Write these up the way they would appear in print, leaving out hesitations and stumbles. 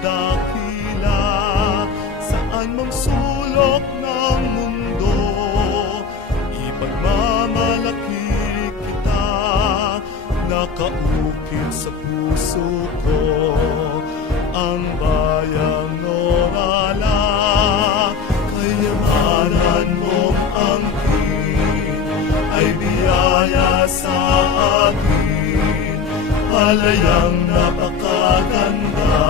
dakila, saan mang sulok ng mundo, ipagmamalaki kita, nakaukit sa puso ko, ang bayang Norala. Kayamanan mong angkin ay biyaya sa akin, palayang napakaganda,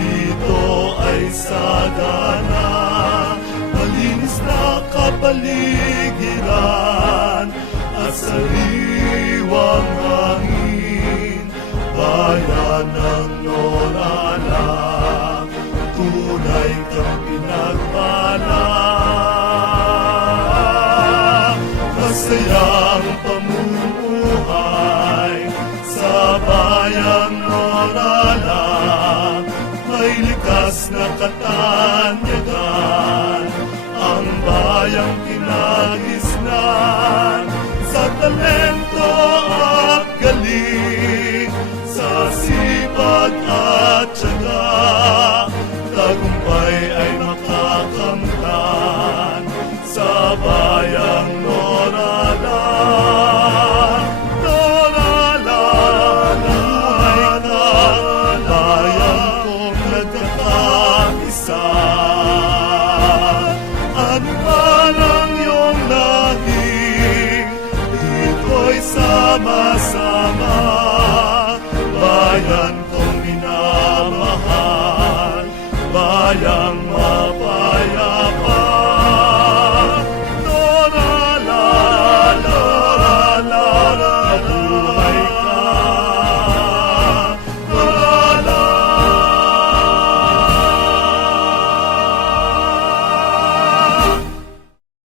dito ay sagana, malinis na kapaligiran, at sariwang hangin, bayan ng Norala, tunay kang pinagpala. Masayang pamumuhay sa bayan Norala, may likas na katanyagan, ang bayang kinagisnan, sa talento at galing, sa sipag at tiyaga, tagumpay ay makakamtan sa bayang Norala. Norala, buhay ka, bayan kong nagkakaisa, ano man ang iyong lahi, dito'y sama-sama, bayan kong minamahal, bayang mapayapa.